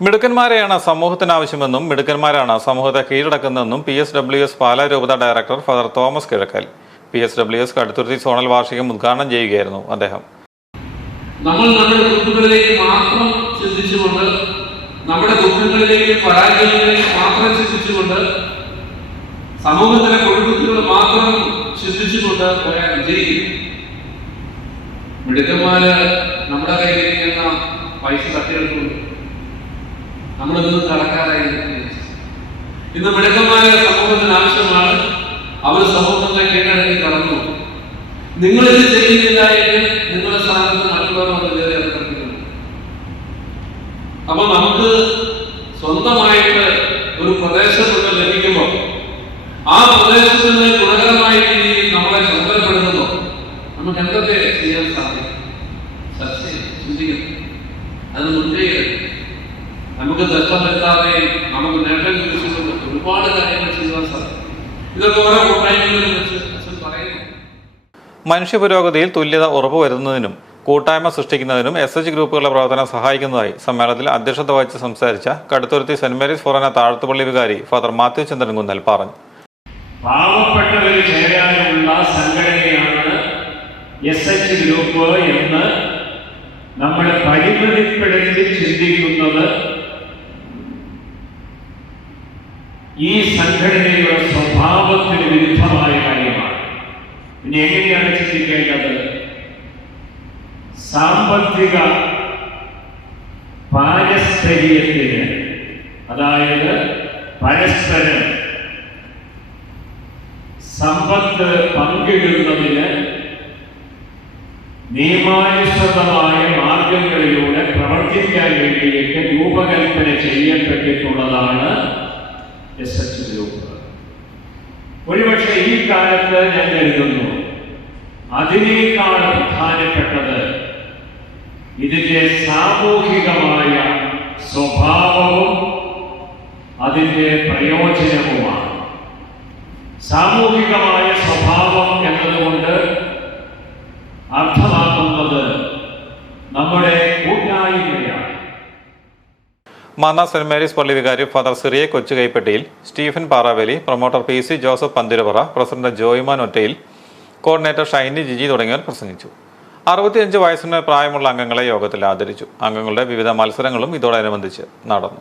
മിടുക്കന്മാരെയാണ് സമൂഹത്തിന് ആവശ്യമെന്നും മിടുക്കന്മാരാണ് സമൂഹത്തെ കീഴടക്കുന്നതെന്നും P S W S Pala രൂപത director father Thomas Kizhakkel. P S W S Kaduthuruthy zonal വാർഷികം ഉദ്ഘാടനം ചെയ്യുകയായിരുന്നു അദ്ദേഹം. നമ്മൾ നമ്മുടെ ദുഃഖങ്ങളിലേക്ക് മാത്രം ചിന്തിച്ചുകൊണ്ട് നമ്മുടെ ദുഃഖങ്ങളിലേക്ക് പരാജയങ്ങളിലേക്ക് മാത്രം ചിന്തിച്ചുകൊണ്ട് സമൂഹത്തിലെ കൊടുക്കുത്തുകൾ മാത്രം ചിന്തിച്ചുകൊണ്ട് പറയാൻ വിജയിക്കും മിടുക്കന്മാര് നമ്മുടെ കയ്യിലിരിക്കുന്ന പൈസ തട്ടിയെടുക്കുന്നു നമ്മളിന്ന് കടക്കാരായി ഇന്ന് മിടുക്കന്മാരെ സമൂഹത്തിന് ആവശ്യമാണ്. അവർ സമൂഹത്തെ കീഴടക്കി കടന്നു. നിങ്ങൾ ഇത് ചെയ്യുന്നില്ല എങ്കിൽ നിങ്ങളുടെ സ്ഥാനത്ത് മറ്റുള്ളവർ വന്ന് കയറി ഇറക്കുന്നു അപ്പൊ നമുക്ക് സ്വന്തമായിട്ട് ഒരു പ്രദേശം നമ്മൾ ലഭിക്കുമ്പോൾ ആ പ്രദേശത്തിന് ഗുണകരമായ രീതിയിൽ നമ്മളെ ചുമതലപ്പെടുത്തുന്നു നമുക്ക് എന്തൊക്കെ ചെയ്യാൻ സാധിക്കും? ചർച്ച ചെയ്യണം, ചിന്തിക്കണം അത് മുൻകൈ എടുക്കണം. നമുക്ക് നഷ്ടം വരുത്താതെ നമുക്ക് നേട്ടം കുറിച്ചുകൊണ്ട് ഒരുപാട് കാര്യങ്ങൾ ചെയ്യുവാൻ സാധിക്കും. ഇതൊക്കെ ഓരോ കൂട്ടായ്മകളിലും പറയുന്നു. മനുഷ്യ പുരോഗതിയിൽ തുല്യത ഉറപ്പുവരുന്നതിനും കൂട്ടായ്മ സൃഷ്ടിക്കുന്നതിനും എസ് എച്ച് ഗ്രൂപ്പുകളുടെ പ്രവർത്തനം സഹായിക്കുന്നതായി സമ്മേളനത്തിൽ അധ്യക്ഷത വഹിച്ച് സംസാരിച്ച Kaduthuruthy Saint Mary's forane Thazhathupally വികാരി ഫാദർ മാത്യു ചന്ദ്രൻ കുന്നൽ പറഞ്ഞു. പാവപ്പെട്ടവർ ചേരാനുള്ള സംഘടനയാണ് എസ് എച്ച് ഗ്രൂപ്പ് എന്ന് നമ്മൾ പരിമിതിപ്പെടുത്തി ചിന്തിക്കുന്നത് ഈ സംഘടനയുടെ സ്വഭാവത്തിന് വിരുദ്ധമായ കാര്യമാണ്. പിന്നെ എങ്ങനെയാണ് ചിന്തിക്കേണ്ടത്? സാമ്പത്തിക പാരസ്പര്യത്തിന് അതായത് പരസ്പരം സമ്പത്ത് പങ്കിടുന്നതിന് നിയമാനുസൃതമായ മാർഗങ്ങളിലൂടെ പ്രവർത്തിക്കാൻ വേണ്ടിയിട്ട് രൂപകൽപ്പന ചെയ്യപ്പെട്ടിട്ടുള്ളതാണ് എസ് എച്ച് ഗ്രൂപ്പ് ഒരുപക്ഷെ ഈ കാലത്ത് ഞാൻ കരുതുന്നു അതിനേക്കാൾ പ്രധാനപ്പെട്ടത് ഇതിന്റെ സാമൂഹികമായ സ്വഭാവവും അതിന്റെ പ്രയോജനവുമാണ്. സാമൂഹികമായ സ്വഭാവം എന്നതുകൊണ്ട് അർത്ഥമാക്കുന്നത് നമ്മുടെ കൂട്ടായ്മയാണ്. മാന്നാ സെന്റ് മേരീസ് പള്ളി വികാരി ഫാദർ സിറിയെ കൊച്ചു കൈപ്പെട്ടിയിൽ Stephen Paraveli promoter P C Joseph Panthirapara president Joyman ഒറ്റയിൽ coordinator Shiny Jiji തുടങ്ങിയവർ പ്രസംഗിച്ചു. അറുപത്തിയഞ്ച് വയസ്സിന് പ്രായമുള്ള അംഗങ്ങളെ യോഗത്തിൽ ആദരിച്ചു. അംഗങ്ങളുടെ വിവിധ മത്സരങ്ങളും ഇതോടനുബന്ധിച്ച് നടന്നു.